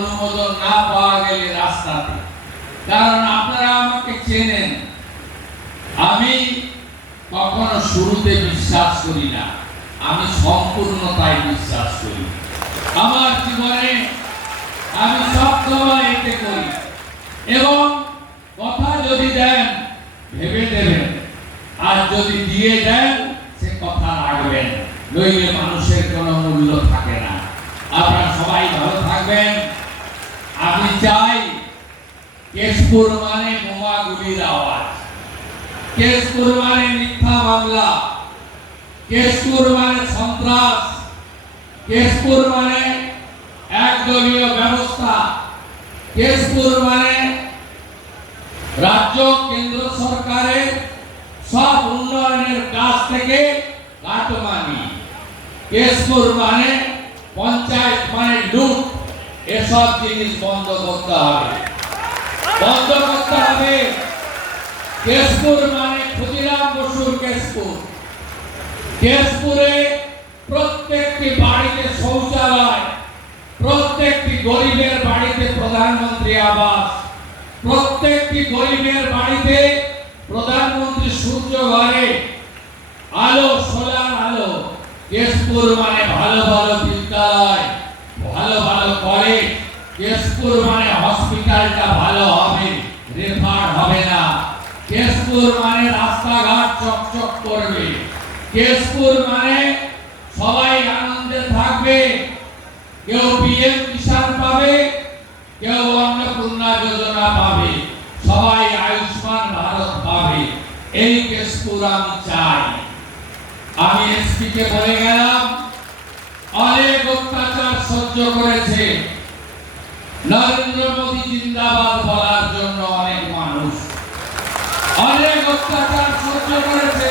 অনুমোদন না পাওয়া গেলে রাস্তাতে, কারণ আপনারা আমাকে চেনেন, আমি কখনো শুরুতে বিশ্বাস করি না, আমি সম্পূর্ণতায় বিশ্বাস করি। আমার জীবনে আমি সবসময় এতে করি, এবং কথা যদি দেন ভেবে দেবেন, আর যদি দিয়ে দেন সে কথা রাখবেন, নইলে মানুষের কোনো মূল্য থাকে না। আপনারা সবাই ভালো থাকবেন। আমি চাই, কেশপুর মানে বোমা গুলির আওয়াজ, কেশপুর মানে মিথ্যা মামলা, কেশপুর মানে সন্ত্রাস, কেশপুর মানে একদলীয় ব্যবস্থা, কেশপুর মানে রাজ্য কেন্দ্র সরকারের সব উন্নয়নের কাজ থেকে কাটমানি, কেশপুর মানে পঞ্চায়েত মানে লুট। এসব জিনিস বন্ধ করতে হবে, বন্ধ করতে হবে। কেশপুর মানে ক্ষুদিরাম বসুর কেশপুর, কেশপুরে প্রত্যেকটি বাড়িতে শৌচালয়, প্রত্যেকটি গরিবের বাড়িতে প্রধানমন্ত্রী আবাস, প্রত্যেকটি গরিবের বাড়িতে প্রধানমন্ত্রী সূর্য ঘরে আলো, সোলার আলো। কেশপুর মানে ভালো ভালো বিদ্যালয়, ভালো ভালো কলেজ, কেশপুর মানে হসপিটালটা ভালো হবে, রেফার হবে না। কেশপুর মানে রাস্তাঘাট চকচক করবে, কেশপুর মানে সবাই আনন্দে থাকবে, কেউ পিএম কিষাণ পাবে, কেউ অন্নপূর্ণা যোজনা পাবে, সবাই আয়ুষ্মান ভারত পাবে। এই কেশপুর আমি চাই। আমি এসপি কে বলে গেলাম, অনেক অত্যাচার সহ্য করেছে, নরেন্দ্র মোদী জিন্দাবাদ বলার জন্য অনেক মানুষ অনেক অত্যাচার সহ্য করেছে।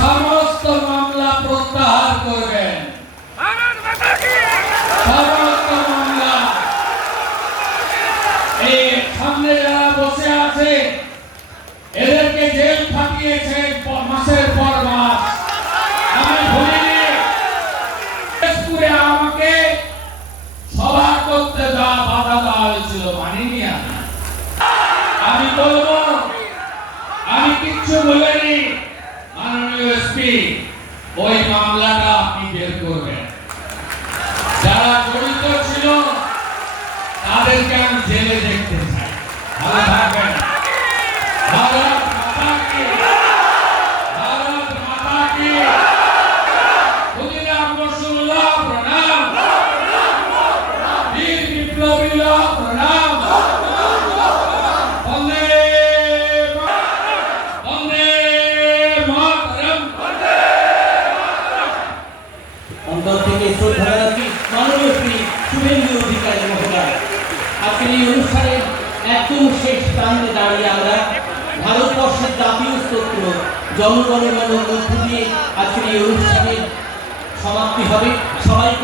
সমস্ত মামলা প্রত্যাহার করবেন, সমস্ত মামলা। এই সামনে যারা বসে আছে এদেরকে জেল খাটিয়েছে মাসের পর মাস। আমি ভুলিনি, কেশপুরে আমাকে সভা করতে বাধা দেওয়া হয়েছিল, মানিনি। আমি বলবো, আমি কিচ্ছু বলিনি। মাননীয় এসপি, ওই মামলাটা আপনি বের করবেন, যারা জড়িত ছিল তাদেরকে আমি জেলে দেখতে চাই। ভালো থাকবেন। ভারত মাতা কি, ভারত মাতা কি। ক্ষুদিরাম বসুল্লাহ প্রণাম, বীর বিপ্লবীরা প্রণাম। বন্দে বন্দে মাতরম। অন্তর থেকে শ্রদ্ধা জানাচ্ছি মাননীয় শ্রী শুভেন্দু অধিকারী মহোদয়। আজকের এই অনুষ্ঠানে একদম শেষ প্রান্তে দাঁড়িয়ে আমরা ভারতবর্ষের জাতীয় স্তোত্র জনগণমনের মধ্য দিয়ে আজকের এই অনুষ্ঠানের সমাপ্তি হবে। সবাইকে